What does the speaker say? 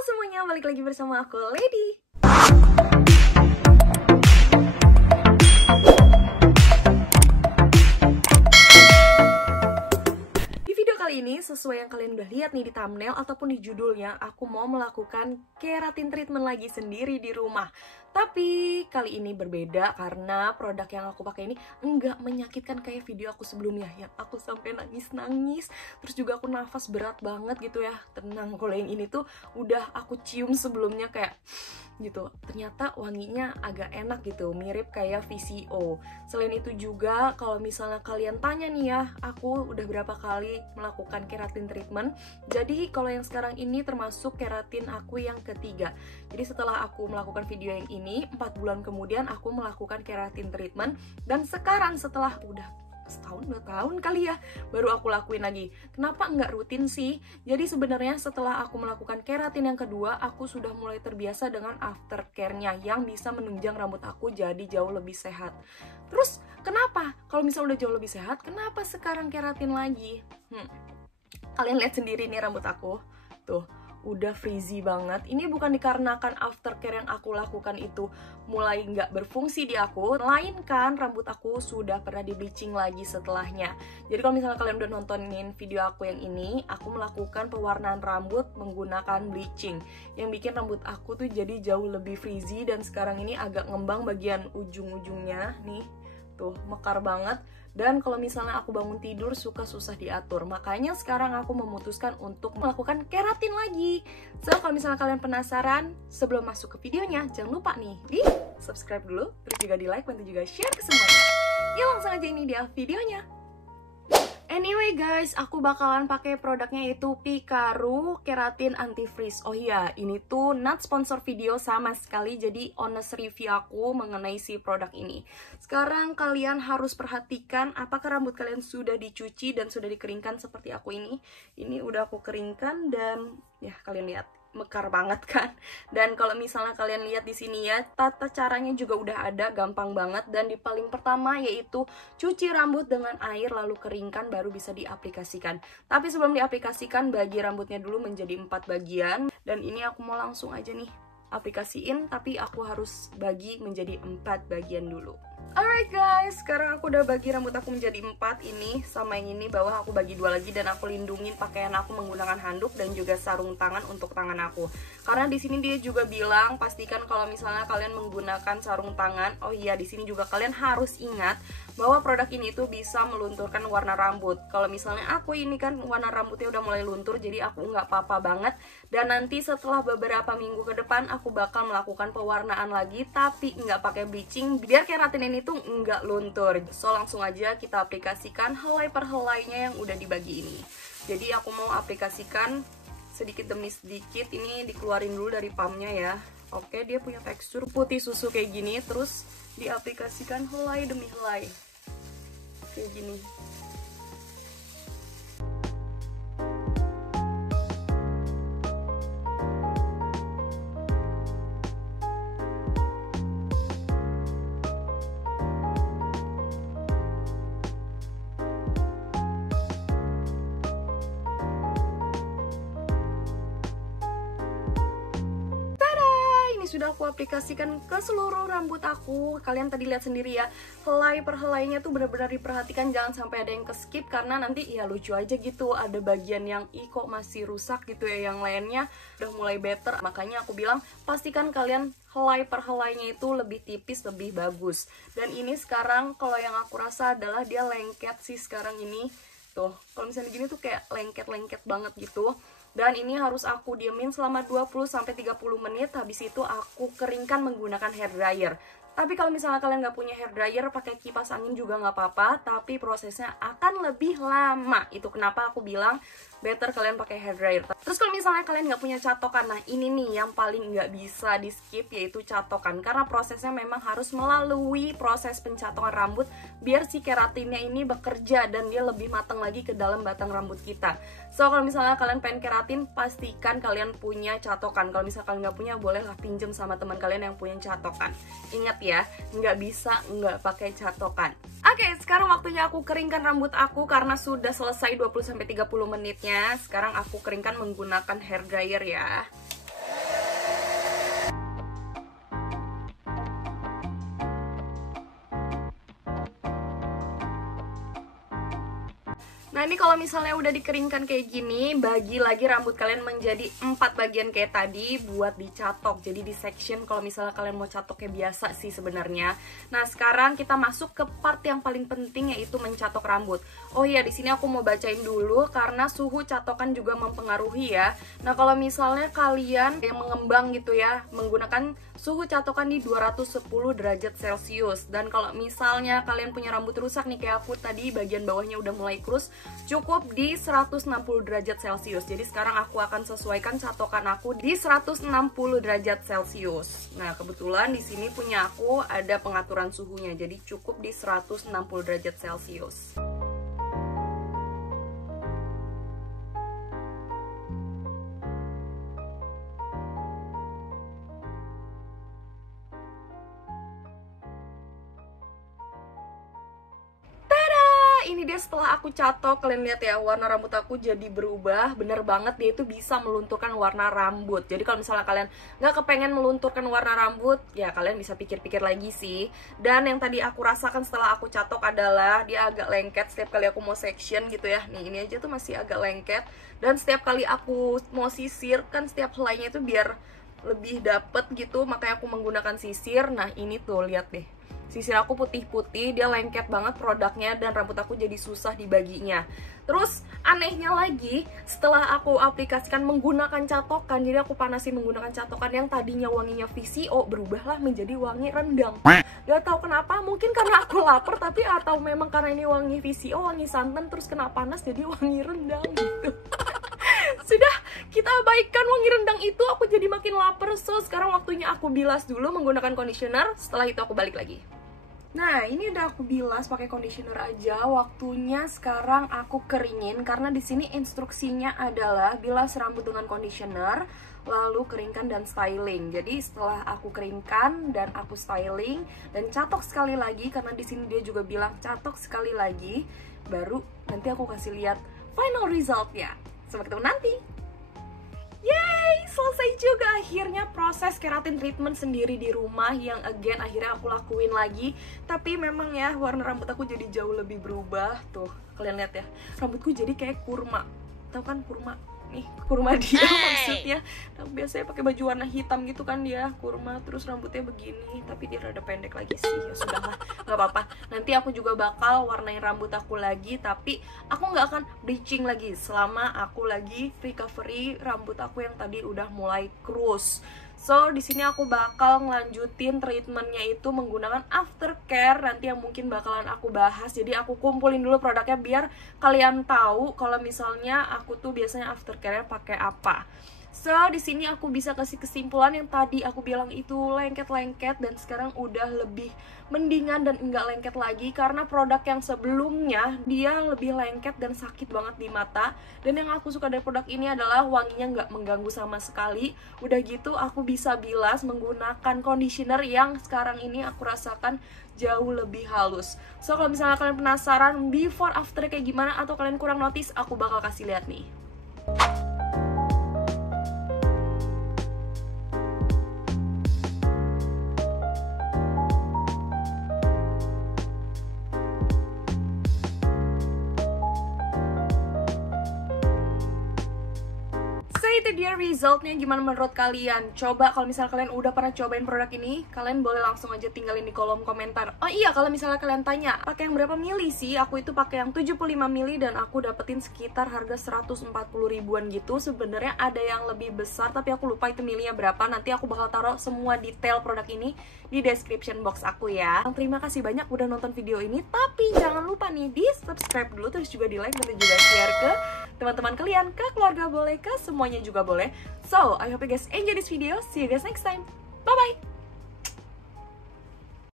semuanya, balik lagi bersama aku, Lady. Di video kali ini, sesuai yang kalian udah lihat nih di thumbnail ataupun di judulnya, aku mau melakukan keratin treatment lagi sendiri di rumah. Tapi kali ini berbeda karena produk yang aku pakai ini enggak menyakitkan kayak video aku sebelumnya yang aku sampai nangis-nangis, terus juga aku nafas berat banget gitu ya. Tenang, kalau yang ini tuh udah aku cium sebelumnya kayak gitu. Ternyata wanginya agak enak gitu, mirip kayak VCO. Selain itu juga kalau misalnya kalian tanya nih ya, aku udah berapa kali melakukan keratin treatment. Jadi kalau yang sekarang ini termasuk keratin aku yang ketiga. Jadi setelah aku melakukan video yang ini, 4 bulan kemudian aku melakukan keratin treatment. Dan sekarang setelah udah setahun, 2 tahun kali ya, baru aku lakuin lagi. Kenapa nggak rutin sih? Jadi sebenarnya setelah aku melakukan keratin yang kedua, aku sudah mulai terbiasa dengan aftercare-nya yang bisa menunjang rambut aku jadi jauh lebih sehat. Terus kenapa? Kalau misalnya udah jauh lebih sehat, kenapa sekarang keratin lagi? Kalian lihat sendiri nih rambut aku. Tuh, udah frizzy banget. Ini bukan dikarenakan aftercare yang aku lakukan itu mulai nggak berfungsi di aku, melainkan rambut aku sudah pernah di bleaching lagi setelahnya. Jadi kalau misalnya kalian udah nontonin video aku yang ini, aku melakukan pewarnaan rambut menggunakan bleaching yang bikin rambut aku tuh jadi jauh lebih frizzy, dan sekarang ini agak ngembang bagian ujung-ujungnya nih. Tuh, mekar banget. Dan kalau misalnya aku bangun tidur suka susah diatur. Makanya sekarang aku memutuskan untuk melakukan keratin lagi. So, kalau misalnya kalian penasaran, sebelum masuk ke videonya, jangan lupa nih di subscribe dulu, terus juga di like, bantu juga share ke semuanya. Ya langsung aja ini dia videonya. Anyway guys, aku bakalan pakai produknya itu Picaru Keratin Anti-Freeze. Oh iya, ini tuh not sponsor video sama sekali, jadi honest review aku mengenai si produk ini. Sekarang kalian harus perhatikan apakah rambut kalian sudah dicuci dan sudah dikeringkan seperti aku ini. Ini udah aku keringkan dan ya kalian lihat mekar banget kan. Dan kalau misalnya kalian lihat di sini ya, tata caranya juga udah ada, gampang banget. Dan di paling pertama yaitu cuci rambut dengan air lalu keringkan baru bisa diaplikasikan. Tapi sebelum diaplikasikan, bagi rambutnya dulu menjadi 4 bagian. Dan ini aku mau langsung aja nih aplikasiin, tapi aku harus bagi menjadi 4 bagian dulu. Alright guys, sekarang aku udah bagi rambut aku menjadi 4. Ini sama yang ini bawah aku bagi 2 lagi, dan aku lindungin pakaian aku menggunakan handuk dan juga sarung tangan untuk tangan aku. Karena di sini dia juga bilang pastikan kalau misalnya kalian menggunakan sarung tangan. Oh iya, di sini juga kalian harus ingat bahwa produk ini tuh bisa melunturkan warna rambut. Kalau misalnya aku ini kan warna rambutnya udah mulai luntur, jadi aku nggak apa-apa banget. Dan nanti setelah beberapa minggu ke depan aku bakal melakukan pewarnaan lagi, tapi nggak pakai bleaching biar keratin ini tuh nggak luntur. So langsung aja kita aplikasikan helai per helainya yang udah dibagi ini. Jadi aku mau aplikasikan sedikit demi sedikit. Ini dikeluarin dulu dari pumpnya ya. Oke, dia punya tekstur putih susu kayak gini. Terus diaplikasikan helai demi helai kayak gini. Sudah aku aplikasikan ke seluruh rambut aku. Kalian tadi lihat sendiri ya, helai per helainya tuh benar-benar diperhatikan, jangan sampai ada yang ke skip, karena nanti ya lucu aja gitu, ada bagian yang kok masih rusak gitu ya, yang lainnya udah mulai better. Makanya aku bilang pastikan kalian helai per helainya itu lebih tipis, lebih bagus. Dan ini sekarang kalau yang aku rasa adalah dia lengket sih sekarang ini. Tuh, kalau misalnya gini tuh kayak lengket-lengket banget gitu. Dan ini harus aku diemin selama 20-30 menit. Habis itu aku keringkan menggunakan hair dryer. Tapi kalau misalnya kalian nggak punya hair dryer, pakai kipas angin juga nggak apa-apa. Tapi prosesnya akan lebih lama. Itu kenapa aku bilang better kalian pakai hair dryer. Terus kalau misalnya kalian nggak punya catokan, nah ini nih yang paling nggak bisa di skip, yaitu catokan. Karena prosesnya memang harus melalui proses pencatokan rambut biar si keratinnya ini bekerja dan dia lebih matang lagi ke dalam batang rambut kita. So kalau misalnya kalian pengen keratin, pastikan kalian punya catokan. Kalau misalnya kalian nggak punya, bolehlah pinjem sama teman kalian yang punya catokan. Ingat ya, nggak bisa nggak pakai catokan. Oke, sekarang waktunya aku keringkan rambut aku karena sudah selesai 20-30 menitnya. Sekarang aku keringkan menggunakan hair dryer ya. ini kalau misalnya udah dikeringkan kayak gini, bagi lagi rambut kalian menjadi 4 bagian kayak tadi buat dicatok. Jadi di section kalau misalnya kalian mau catok kayak biasa sih sebenarnya. Nah, sekarang kita masuk ke part yang paling penting, yaitu mencatok rambut. Oh iya, di sini aku mau bacain dulu karena suhu catokan juga mempengaruhi ya. Nah, kalau misalnya kalian yang mengembang gitu ya, menggunakan suhu catokan di 210 derajat Celcius. Dan kalau misalnya kalian punya rambut rusak nih kayak aku tadi, bagian bawahnya udah mulai krus, cukup di 160 derajat Celcius. Jadi sekarang aku akan sesuaikan catokan aku di 160 derajat Celcius. Nah, kebetulan di sini punya aku ada pengaturan suhunya. Jadi cukup di 160 derajat Celcius. Ini dia setelah aku catok, kalian lihat ya, warna rambut aku jadi berubah. Bener banget, dia itu bisa melunturkan warna rambut. Jadi kalau misalnya kalian nggak kepengen melunturkan warna rambut, ya kalian bisa pikir-pikir lagi sih. Dan yang tadi aku rasakan setelah aku catok adalah dia agak lengket setiap kali aku mau section gitu ya. Nih, ini aja tuh masih agak lengket. Dan setiap kali aku mau sisir, kan setiap helainya itu biar lebih dapet gitu, makanya aku menggunakan sisir. Nah, ini tuh, lihat deh. Sisir aku putih-putih, dia lengket banget produknya, dan rambut aku jadi susah dibaginya. Terus anehnya lagi, setelah aku aplikasikan menggunakan catokan, jadi aku panasin menggunakan catokan yang tadinya wanginya VCO, berubahlah menjadi wangi rendang. Gak tau kenapa, mungkin karena aku lapar, tapi atau memang karena ini wangi VCO, wangi santan, terus kena panas jadi wangi rendang gitu. Sudah, kita abaikan wangi rendang itu, aku jadi makin lapar. So, sekarang waktunya aku bilas dulu menggunakan conditioner, setelah itu aku balik lagi. Nah, ini udah aku bilas pakai conditioner aja. Waktunya sekarang aku keringin karena di sini instruksinya adalah bilas rambut dengan conditioner, lalu keringkan dan styling. Jadi setelah aku keringkan dan aku styling dan catok sekali lagi, karena di sini dia juga bilang catok sekali lagi, baru nanti aku kasih lihat final resultnya. Sampai ketemu nanti. Yeay, selesai juga akhirnya proses keratin treatment sendiri di rumah yang again akhirnya aku lakuin lagi. Tapi memang ya, warna rambut aku jadi jauh lebih berubah. Tuh, kalian lihat ya, rambutku jadi kayak kurma. Tahu kan kurma? Nih, kurma dia maksudnya. Nah, biasanya pakai baju warna hitam gitu kan dia, kurma, terus rambutnya begini, tapi dia rada pendek lagi sih. Ya sudahlah, nggak apa-apa. Nanti aku juga bakal warnain rambut aku lagi, tapi aku nggak akan bleaching lagi selama aku lagi recovery rambut aku yang tadi udah mulai krus. So, di sini aku bakal ngelanjutin treatmentnya itu menggunakan aftercare nanti yang mungkin bakalan aku bahas. Jadi aku kumpulin dulu produknya biar kalian tahu kalau misalnya aku tuh biasanya aftercare-nya pakai apa. So, di sini aku bisa kasih kesimpulan yang tadi aku bilang itu lengket-lengket dan sekarang udah lebih mendingan dan enggak lengket lagi karena produk yang sebelumnya dia lebih lengket dan sakit banget di mata. Dan yang aku suka dari produk ini adalah wanginya nggak mengganggu sama sekali. Udah gitu aku bisa bilas menggunakan conditioner yang sekarang ini aku rasakan jauh lebih halus. So, kalau misalnya kalian penasaran before after kayak gimana atau kalian kurang notice, aku bakal kasih lihat nih. Itu dia resultnya, gimana menurut kalian? Coba kalau misalnya kalian udah pernah cobain produk ini, kalian boleh langsung aja tinggalin di kolom komentar. Oh iya, kalau misalnya kalian tanya pakai yang berapa mili sih, aku itu pakai yang 75 mili dan aku dapetin sekitar harga 140 ribuan gitu. Sebenarnya ada yang lebih besar tapi aku lupa itu milinya berapa. Nanti aku bakal taruh semua detail produk ini di description box aku ya. Terima kasih banyak udah nonton video ini, tapi jangan lupa nih di subscribe dulu, terus juga di like dan juga share ke teman-teman kalian, ke keluarga boleh, ke semuanya juga boleh. So, I hope you guys enjoy this video. See you guys next time.